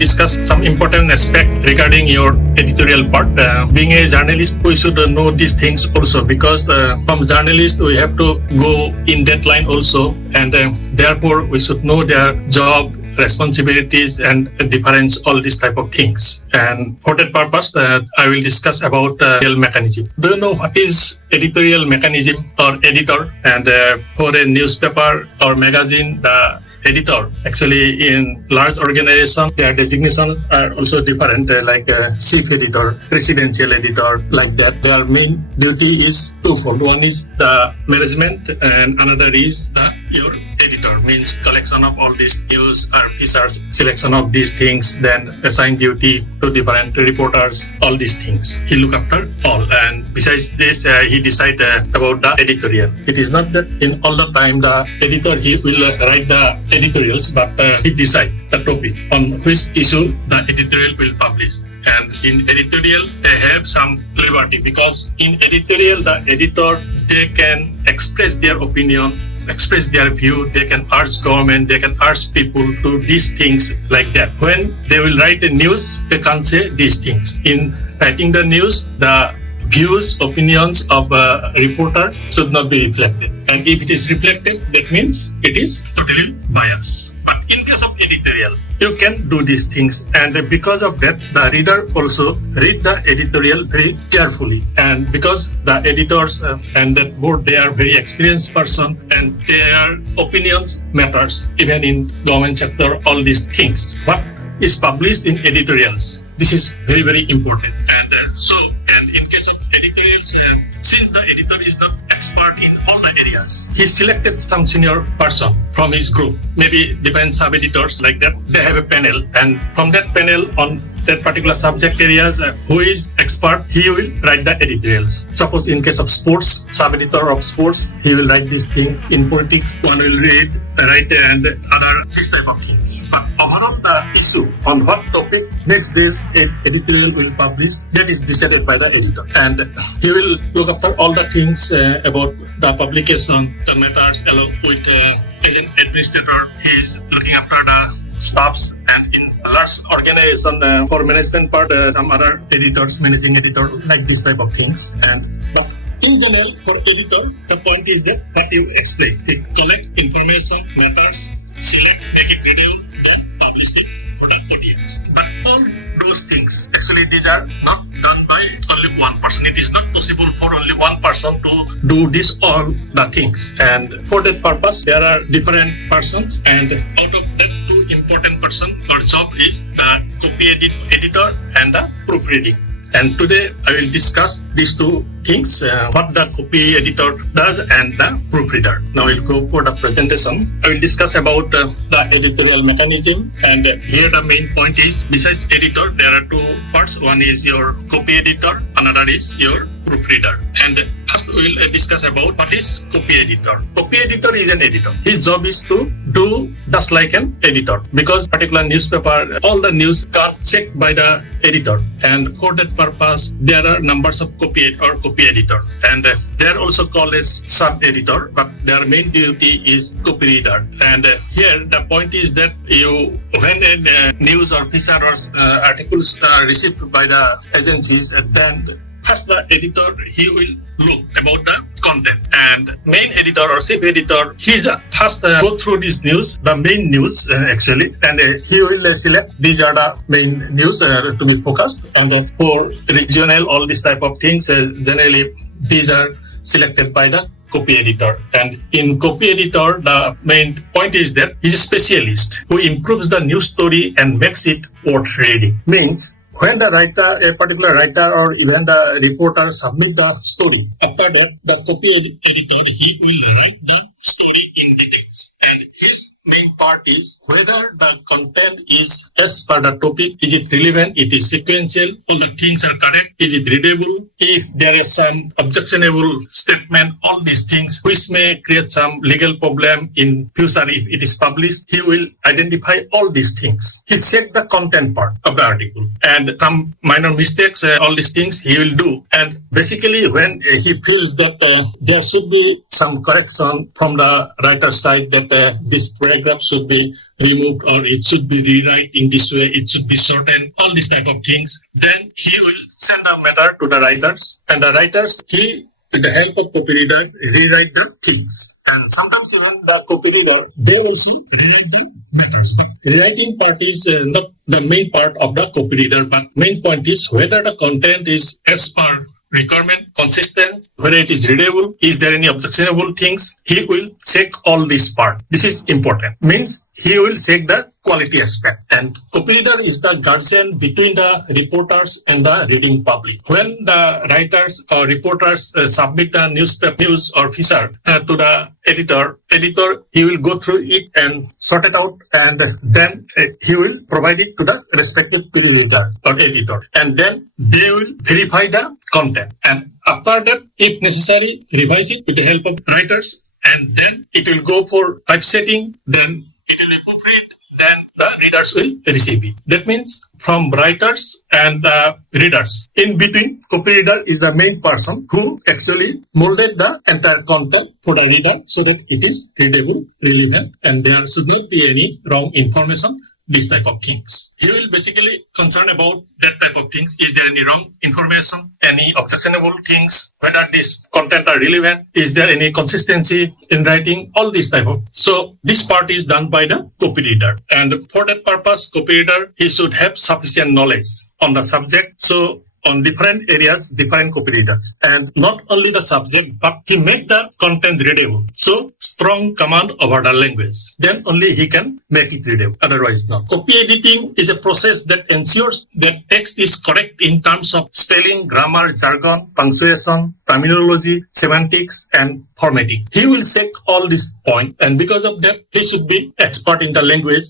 discuss some important aspect regarding your editorial part. Being a journalist, we should know these things also, because from journalists we have to go in that line also, and therefore we should know their job, responsibilities, and difference, all these type of things. And for that purpose, I will discuss about editorial mechanism. Do you know what is editorial mechanism or editor? And for a newspaper or magazine, the editor, actually in large organizations, their designations are also different, like chief editor, presidential editor, like that. Their main duty is twofold. One is the management, and another is your editor, means collection of all these news or features, selection of these things, then assign duty to different reporters, all these things. He look after all, and besides this, he decide about the editorial. It is not that in all the time the editor he will write the editorials, but he decide the topic on which issue the editorial will publish. And in editorial, they have some liberty, because in editorial, the editor, they can express their opinion, express their view, they can urge government, they can urge people to these things, like that. When they will write the news, they can't say these things. In writing the news, the views, opinions of a reporter should not be reflected. And if it is reflected, that means it is totally biased. But in case of editorial, you can do these things, and because of that, the reader also read the editorial very carefully. And because the editors and that board, they are very experienced person, and their opinions matters, even in government sector, all these things. What is published in editorials, this is very, very important. And in case of editorials, since the editor is not expert in all the areas, he selected some senior person from his group, maybe different sub-editors, like that. They have a panel, and from that panel on that particular subject areas, who is expert, he will write the editorials. Suppose in case of sports, sub-editor of sports, he will write this thing. In politics, one will write and other this type of things. But overall, the issue on what topic next day's editorial will publish, that is decided by the editor, and he will look after all the things about the publication, the matters, along with as an administrator. He is looking after the staffs, and in a large organization, for management part, some other editors, managing editor, like this type of things. But in general, for editor, the point is that what you explain, they collect information, matters, select, make it readable, then publish it for the audience. But all those things, actually, these are not done by only one person. It is not possible for only one person to do this all the things. And for that purpose, there are different persons, and out of that, two important person, our job is the copy editor and the proofreading. And today I will discuss these two things, what the copy editor does and the proofreader. Now we'll go for the presentation. I will discuss about the editorial mechanism, and here the main point is, besides editor, there are two parts. One is your copy editor, another is your proofreader. And first we will discuss about what is copy editor. Copy editor is an editor. His job is to do just like an editor, because particular newspaper, all the news are checked by the editor, and for that purpose there are numbers of copy editor, and they are also called as sub-editor, but their main duty is copy reader. And here the point is that when a news or feature or articles are received by the agencies, then first the editor, he will look about the content, and main editor or chief editor, he's first go through this news, the main news actually, and he will select these are the main news to be focused, and for regional, all these type of things, generally these are selected by the copy editor. And in copy editor, the main point is that he's a specialist who improves the news story and makes it worth reading. Means when the writer, a particular writer or even the reporter submit the story, after that, the copy editor, he will write the story in details. And his main part is whether the content is as per the topic, is it relevant, it is sequential, all the things are correct, is it readable, if there is some objectionable statement, all these things which may create some legal problem in future if it is published, he will identify all these things. He check the content part of the article, and some minor mistakes, all these things he will do. And basically when he feels that there should be some correction from the writer's side, that this paragraph should be removed or it should be rewrite in this way, it should be shortened, all these type of things. Then he will send a matter to the writers, and the writers, he, with the help of copyreader, rewrite the things. And sometimes even the copyreader, they will see rewriting matters. But rewriting part is not the main part of the copyreader, but main point is whether the content is as per requirement, consistent, whether it is readable, is there any objectionable things, he will check all this part. This is important. Means he will check the quality aspect. And copyreader is the guardian between the reporters and the reading public. When the writers or reporters submit the newspaper news or feature to the editor, he will go through it and sort it out, and then he will provide it to the respective editor or editor. And then they will verify the content. And after that, if necessary, revise it with the help of writers, and then it will go for typesetting, then it will be proofread, then the readers will receive it. That means from writers and readers, in between, copyreader is the main person who actually molded the entire content for the reader so that it is readable, relevant, and there should not be any wrong information, this type of things. He will basically concern about that type of things. Is there any wrong information, any objectionable things, whether this content are relevant, is there any consistency in writing, all this type of. So this part is done by the copyreader. And for that purpose, copyreader, he should have sufficient knowledge on the subject. So on different areas, different copyreaders. And not only the subject, but he make the content readable. So strong command over the language. Then only he can make it readable. Otherwise not. Copy editing is a process that ensures that text is correct in terms of spelling, grammar, jargon, punctuation, terminology, semantics, and formatting. He will check all these points, and because of that, he should be expert in the language,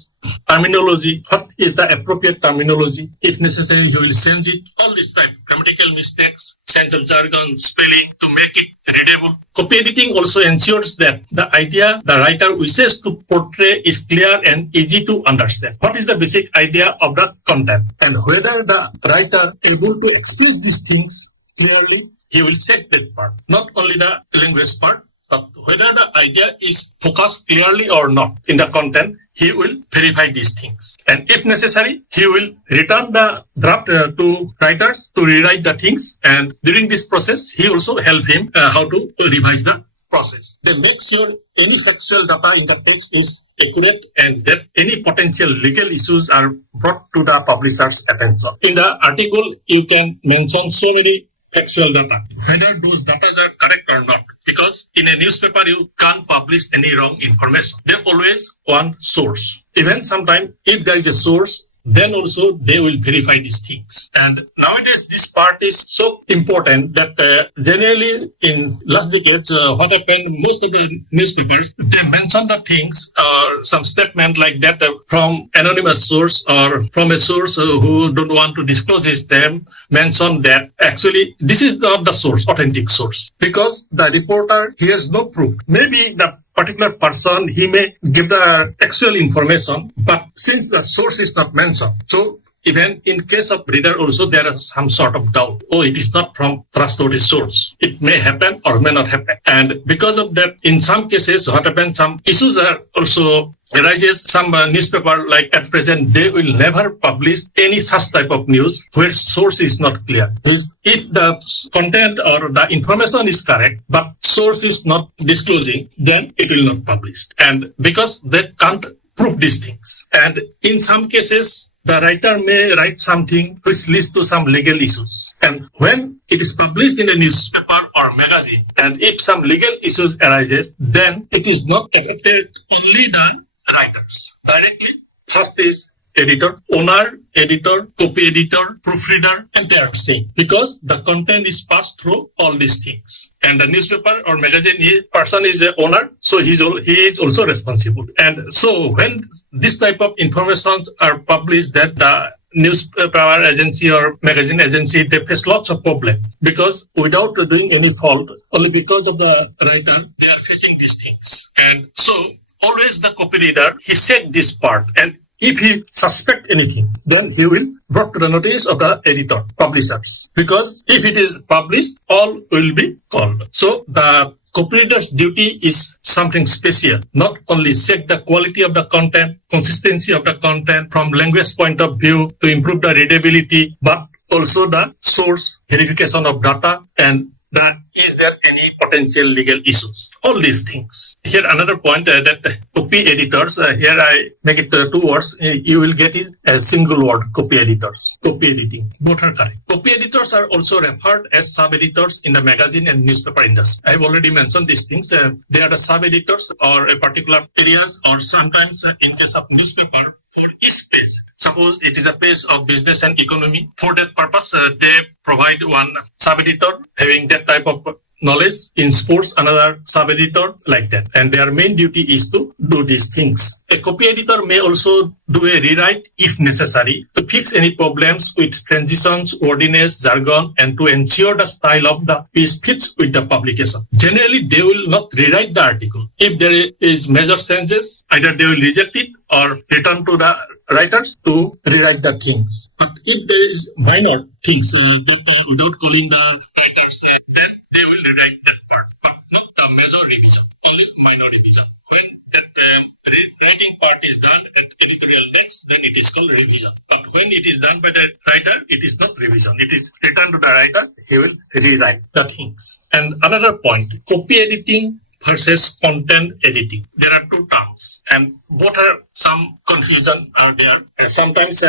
terminology, what is the appropriate terminology. If necessary, he will change it. All this type, grammatical mistakes, sense of jargon, spelling, to make it readable. Copy editing also ensures that the idea the writer wishes to portray is clear and easy to understand. What is the basic idea of the content, and whether the writer able to express these things clearly, he will check that part. Not only the language part, but whether the idea is focused clearly or not in the content, he will verify these things. And if necessary, he will return the draft to writers to rewrite the things. And during this process, he also help him how to revise the process. They make sure any factual data in the text is accurate and that any potential legal issues are brought to the publisher's attention. In the article, you can mention so many factual data, whether those data are correct or not. Because in a newspaper, you can't publish any wrong information. They always want source. Even sometimes, if there is a source, then also they will verify these things. And nowadays, this part is so important that generally in last decades, what happened, most of the newspapers, they mention the things or some statement like that from anonymous source or from a source who don't want to disclose his name, mention that actually this is not the source, authentic source. Because the reporter, he has no proof. Maybe the particular person, he may give the actual information, but since the source is not mentioned, so even in case of reader also there is some sort of doubt. Oh, it is not from trustworthy source. It may happen or may not happen. And because of that, in some cases, what happens, some issues are also arises. Some newspaper, like at present, they will never publish any such type of news where source is not clear. If the content or the information is correct, but source is not disclosing, then it will not publish. And because they can't prove these things. And in some cases, the writer may write something which leads to some legal issues. And when it is published in a newspaper or magazine, and if some legal issues arises, then it is not affected only the writers directly. First is editor, owner, editor, copy editor, proofreader, and they are same, because the content is passed through all these things. And the newspaper or magazine person is the owner, so he is also responsible. And so when this type of information are published, that the newspaper agency or magazine agency, they face lots of problems, because without doing any fault, only because of the writer, they are facing these things. And so always the copyreader, he said this part, and if he suspect anything, then he will brought to the notice of the editor, publishers. Because if it is published, all will be called. So the Copy editor's duty is something special. Not only check the quality of the content, consistency of the content from language point of view to improve the readability, but also the source verification of data and is there any potential legal issues? All these things. Here another point that copy editors, here I make it 2 words, you will get it as single word, copy editors, copy editing. Both are correct. Copy editors are also referred as sub-editors in the magazine and newspaper industry. I have already mentioned these things. They are the sub-editors or a particular areas or sometimes in case of newspaper for each page. Suppose it is a page of business and economy. For that purpose, they provide one sub-editor having that type of knowledge. In sports, another sub-editor like that. And their main duty is to do these things. A copy editor may also do a rewrite if necessary to fix any problems with transitions, wordiness, jargon, and to ensure the style of the piece fits with the publication. Generally, they will not rewrite the article. If there is major changes, either they will reject it or return to the writers to rewrite the things. But if there is minor things without calling the writers, then they will rewrite that part, but not the major revision, only minor revision. When that writing part is done at editorial text, then it is called revision. But when it is done by the writer, it is not revision. It is returned to the writer, he will rewrite the things. And another point, copy editing versus content editing. There are 2 terms and both are some confusion are there. Sometimes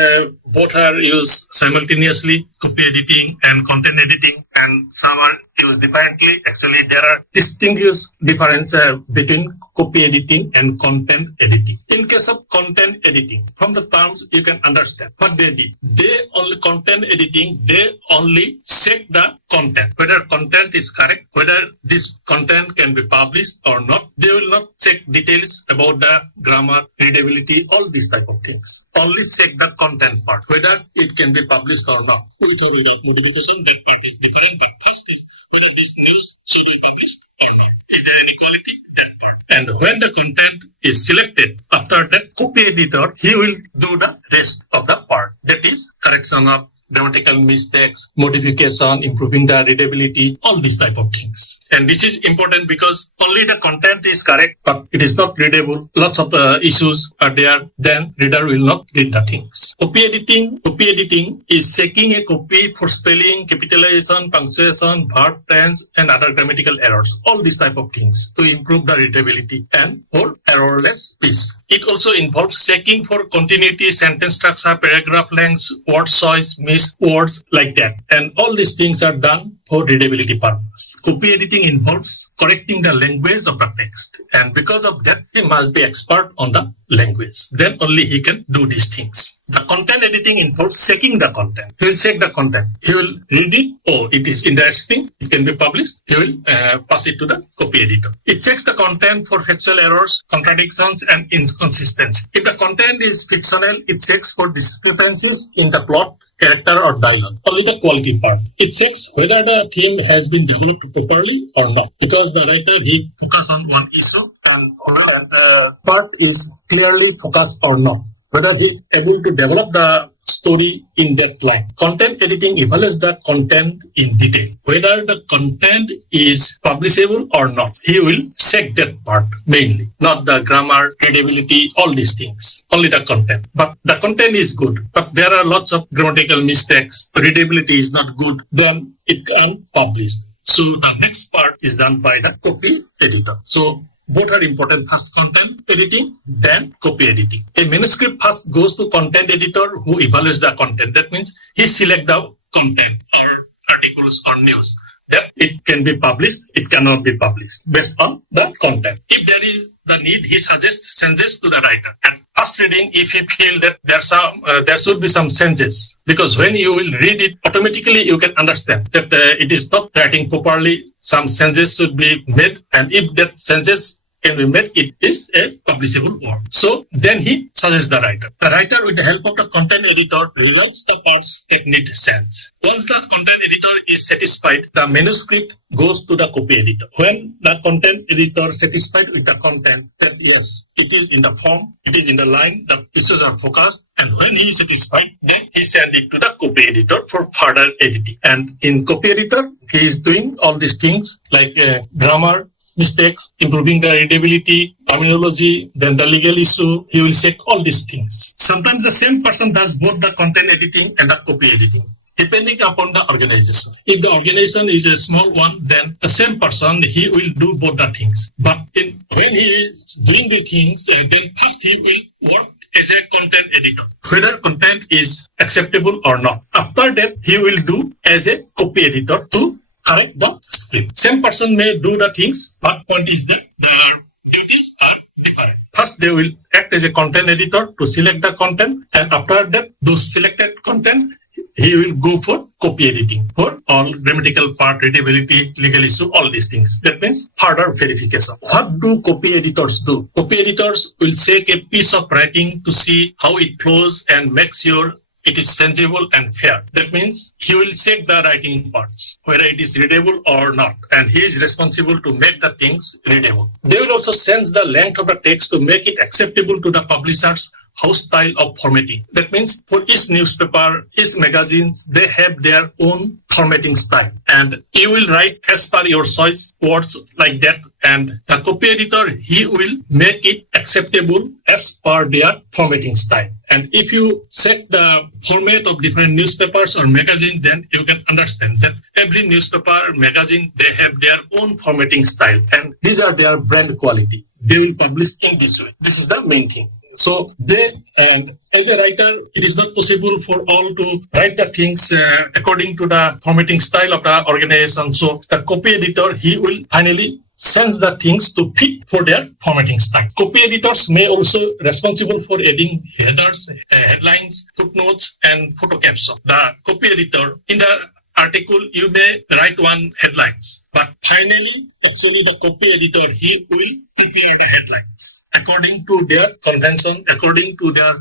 both are used simultaneously, copy editing and content editing, and some are used differently. Actually, there are distinguished difference between copy editing and content editing. In case of content editing, from the terms you can understand what they did. They only content editing, they only check the content, whether content is correct, whether this content can be published or not. They will not check details about the grammar, readability, all these type of things. Only check the content part, whether it can be published or not. With or without modification, that part is different, but first is whether this news should be published or not. Is there any quality? That part. And when the content is selected, after that copy editor, he will do the rest of the part. That is correction of grammatical mistakes, modification, improving the readability, all these type of things. And this is important because only the content is correct, but it is not readable. Lots of issues are there, then reader will not read the things. Copy editing is checking a copy for spelling, capitalization, punctuation, verb tense, and other grammatical errors. All these type of things to improve the readability and for errorless piece. It also involves checking for continuity, sentence structure, paragraph length, word choice, words like that, and all these things are done for readability purpose. Copy editing involves correcting the language of the text, and because of that he must be expert on the language, then only he can do these things. The content editing involves checking the content. He will check the content, he will read it, oh it is interesting, it can be published, he will pass it to the copy editor. It checks the content for factual errors, contradictions, and inconsistency. If the content is fictional, it checks for discrepancies in the plot, character, or dialogue. Only the quality part. It checks whether the theme has been developed properly or not. Because the writer, he focus on one issue and part is clearly focused or not. Whether he able to develop the story in that line. Content editing evaluates the content in detail. Whether the content is publishable or not. He will check that part mainly. Not the grammar, readability, all these things. Only the content. But the content is good. But there are lots of grammatical mistakes. Readability is not good. Then it can publish. So the next part is done by the copy editor. So both are important. First content editing, then copy editing. A manuscript first goes to content editor who evaluates the content. That means he selects the content or articles or news. That it can be published, it cannot be published based on the content. If there is the need, he suggests changes to the writer. And first reading, if he feel that there should be some changes, because when you will read it, automatically you can understand that it is not writing properly. Some changes should be made, and if that changes can be made, it is a publishable work. So then he suggests the writer. The writer, with the help of the content editor, rewrites the parts that need change. Once the content editor is satisfied, the manuscript goes to the copy editor. When the content editor satisfied with the content, that yes, it is in the form, it is in the line, the pieces are focused, and when he is satisfied, then he sends it to the copy editor for further editing. And in copy editor, he is doing all these things like grammar, mistakes, improving the readability, terminology, then the legal issue. He will check all these things. Sometimes the same person does both the content editing and the copy editing, depending upon the organization. If the organization is a small one, then the same person, he will do both the things. But when he is doing the things, then first he will work as a content editor, whether content is acceptable or not. After that, he will do as a copy editor to correct the script. Same person may do the things, but point is that their duties are different. First, they will act as a content editor to select the content, and after that, those selected content, he will go for copy editing for all grammatical part, readability, legal issue, all these things. That means further verification. What do copy editors do? Copy editors will check a piece of writing to see how it flows and make sure it is sensible and fair. That means he will check the writing parts, whether it is readable or not, and he is responsible to make the things readable. They will also sense the length of the text to make it acceptable to the publishers house style of formatting. That means for each newspaper, each magazines, they have their own formatting style, and you will write as per your choice, words like that, and the copy editor, he will make it acceptable as per their formatting style. And if you set the format of different newspapers or magazines, then you can understand that every newspaper, magazine, they have their own formatting style, and these are their brand quality. They will publish in this way. This is the main thing. So and as a writer, it is not possible for all to write the things according to the formatting style of the organization. So the copy editor, he will finally sends the things to fit for their formatting style. Copy editors may also responsible for adding headers, headlines, footnotes, and photo caption. The copy editor, in the article, you may write one headlines, but finally, actually the copy editor, he will prepare the headlines according to their convention, according to their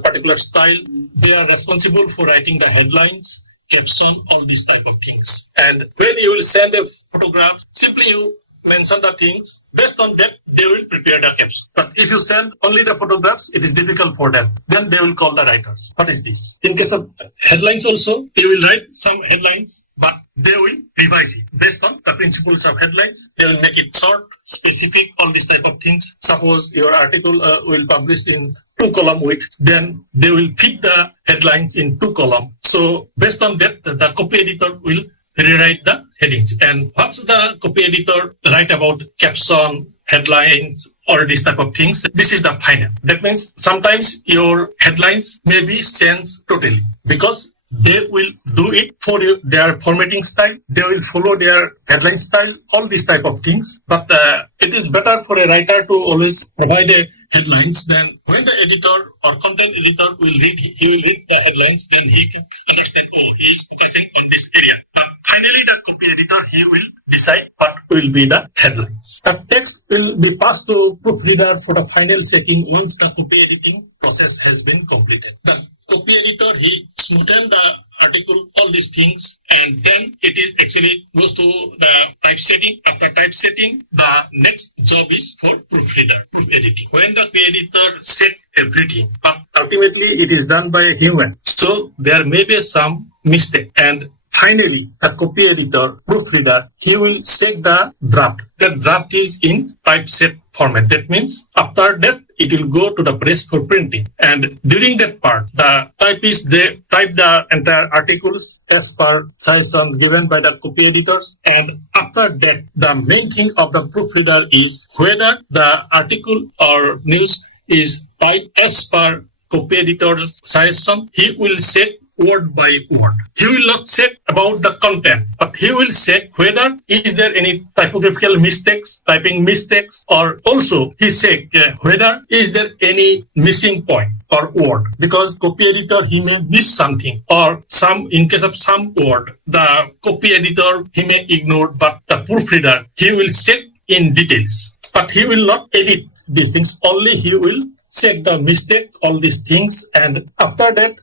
particular style. They are responsible for writing the headlines, caption, all these type of things. And when you will send a photograph, simply you mention the things. Based on that, they will prepare the caption. But if you send only the photographs, it is difficult for them. Then they will call the writers. What is this? In case of headlines also, they will write some headlines, but they will revise it based on the principles of headlines. They will make it short, specific, all these type of things. Suppose your article will publish in 2-column width, then they will fit the headlines in 2 columns. So based on that, the copy editor will rewrite the headings. And what's the copy editor write about caption, headlines, or this type of things? This is the final. That means sometimes your headlines may be changed totally because they will do it for you, their formatting style. They will follow their headline style, all these type of things. But it is better for a writer to always provide a headlines. Then when the editor or content editor will read, he will read the headlines, then he can understand, oh, he is focusing on this area. But finally, the copy editor, he will decide what will be the headlines. The text will be passed to proofreader for the final checking once the copy editing process has been completed. The copy editor, he smoothen the article, all these things, and then it is actually goes to the typesetting. After typesetting, the next job is for proofreader, proof editing. When the copy editor set everything, but ultimately it is done by a human, so there may be some mistake. And finally, the copy editor, proofreader, he will check the draft. The draft is in typeset format. That means after that, it will go to the press for printing. And during that part, the typists, they type the entire articles as per suggestion given by the copy editors. And after that, the main thing of the proofreader is whether the article or news is typed as per copy editor's suggestion. He will check word by word. He will not check about the content, but he will check whether is there any typographical mistakes, typing mistakes, or also he check whether is there any missing point or word, because copy editor, he may miss something, or in case of some word, the copy editor, he may ignore, but the proofreader, he will check in details, but he will not edit these things, only he will check the mistake, all these things, and after that,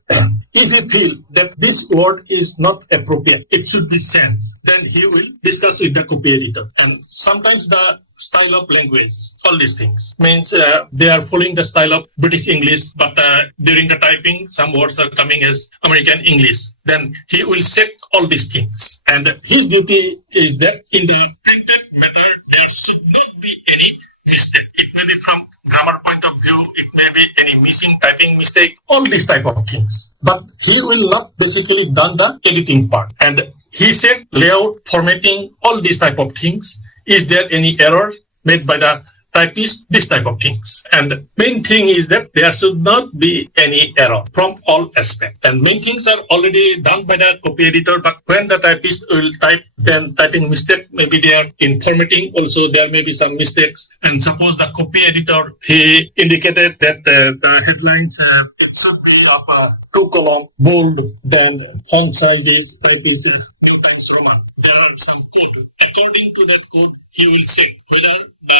if he feel that this word is not appropriate, it should be changed, then he will discuss with the copy editor. And sometimes the style of language, all these things means they are following the style of British English, but during the typing, some words are coming as American English. Then he will check all these things, and his duty is that in the printed matter there should not be any mistake. It may be from grammar point of view, it may be any missing typing mistake, all these type of things. But he will not basically done the editing part. And he said layout, formatting, all these type of things. Is there any error made by the typist? This type of things. And main thing is that there should not be any error from all aspects. And main things are already done by the copy editor, but when the typist will type, then typing mistake may be there. In formatting also there may be some mistakes. And suppose the copy editor, he indicated that the headlines it should be of 2 column, bold, then font size is type is New Times Roman. There are some code. According to that code, he will check whether the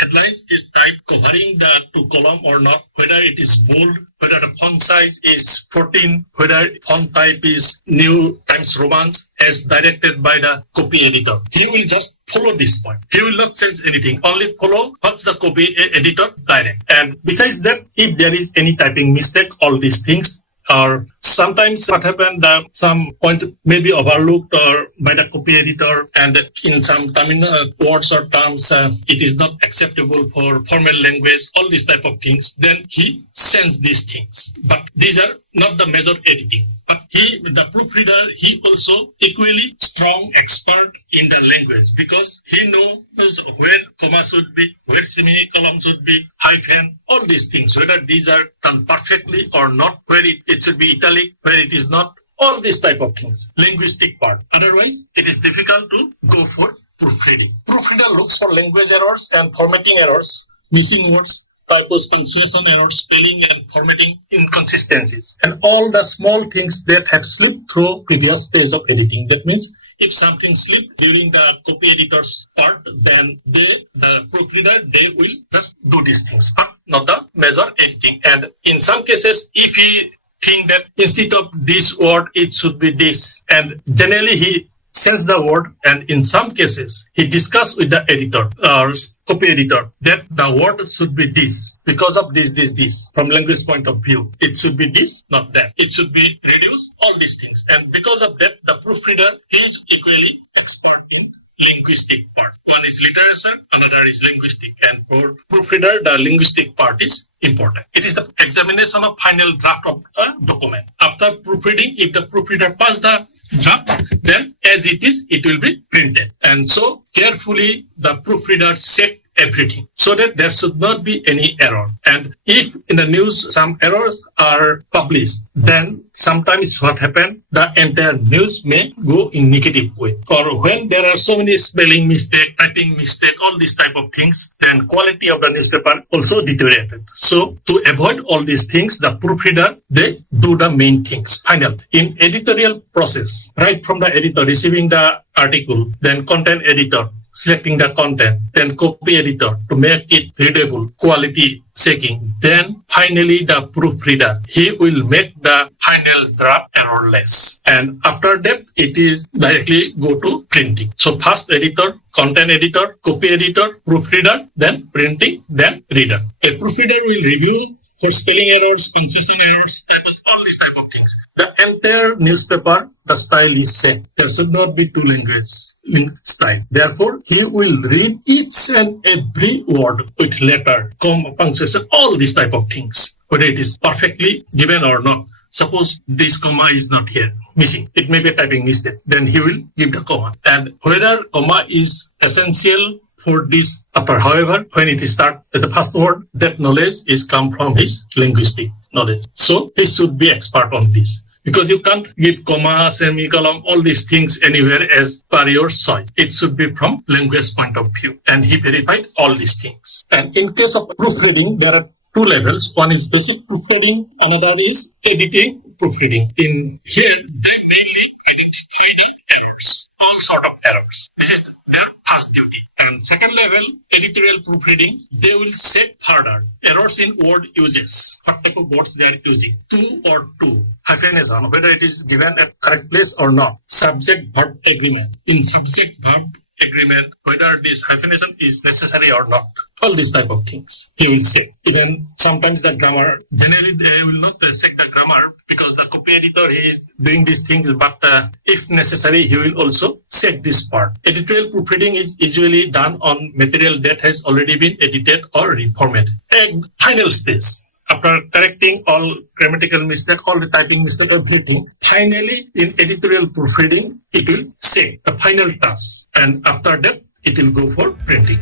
headlines is typed covering the 2 column or not, whether it is bold, whether the font size is 14, whether font type is New Times Roman as directed by the copy editor. He will just follow this point. He will not change anything, only follow what the copy editor direct. And besides that, if there is any typing mistake, all these things, or sometimes what happened, some point may be overlooked or by the copy editor, and in some words or terms it is not acceptable for formal language, all these type of things, then he sends these things. But these are not the major editing. But the proofreader, he also equally strong expert in the language, because he knows where comma should be, where semicolon should be, hyphen, all these things, whether these are done perfectly or not, where it should be italic, where it is not, all these type of things, linguistic part. Otherwise, it is difficult to go for proofreading. Proofreader looks for language errors and formatting errors, missing words, typos, punctuation errors, spelling and formatting inconsistencies, and all the small things that have slipped through previous stage of editing. That means if something slipped during the copy editor's part, then the proofreader, they will just do these things, but not the major editing. And in some cases, if he think that instead of this word, it should be this, and generally he sends the word, and in some cases, he discuss with the editor or copy editor that the word should be this because of this. From language point of view, it should be this, not that. It should be reduced, all these things. And because of that, the proofreader is equally expert in linguistic part. One is literature, another is linguistic. And for proofreader, the linguistic part is important. It is the examination of final draft of a document. After proofreading, if the proofreader pass the draft, then as it is, it will be printed. And so carefully the proofreader check everything so that there should not be any error. And if in the news some errors are published, then sometimes what happens, the entire news may go in negative way. Or when there are so many spelling mistake, typing mistake, all these type of things, then quality of the newspaper also deteriorated. So to avoid all these things, the proofreader, they do the main things. Final, in editorial process, right from the editor receiving the article, then content editor, selecting the content, then copy editor to make it readable, quality checking, then finally the proofreader, he will make the final draft errorless. And after that, it is directly go to printing. So first editor, content editor, copy editor, proofreader, then printing, then reader. A proofreader will review for spelling errors, punctuation errors, typos, all these type of things. The entire newspaper, the style is same. There should not be two language style. Therefore, he will read each and every word with letter, comma, punctuation, all these type of things, whether it is perfectly given or not. Suppose this comma is not here, missing. It may be a typing mistake. Then he will give the comma. And whether comma is essential for this upper. However, when it is start as the first word, that knowledge is come from his linguistic knowledge. So he should be expert on this, because you can't give comma, semicolon, all these things anywhere as per your choice. It should be from language point of view. And he verified all these things. And in case of proofreading, there are two levels. One is basic proofreading, another is editing proofreading. In here, they mainly identify the errors, all sort of errors. This is their first duty. And second level, editing editorial proofreading, they will check further errors in word uses. What type of words they are using. To or to. Hyphenation, whether it is given at correct place or not. Subject-verb agreement. In subject-verb agreement, whether this hyphenation is necessary or not. All these type of things he will say. Even sometimes the grammar, generally they will not check the grammar because the copy editor is doing these things, but if necessary, he will also check this part. Editorial proofreading is usually done on material that has already been edited or reformatted. And final stage. After correcting all grammatical mistake, all the typing mistake, everything, finally in editorial proofreading, it will say the final task. And after that, it will go for printing.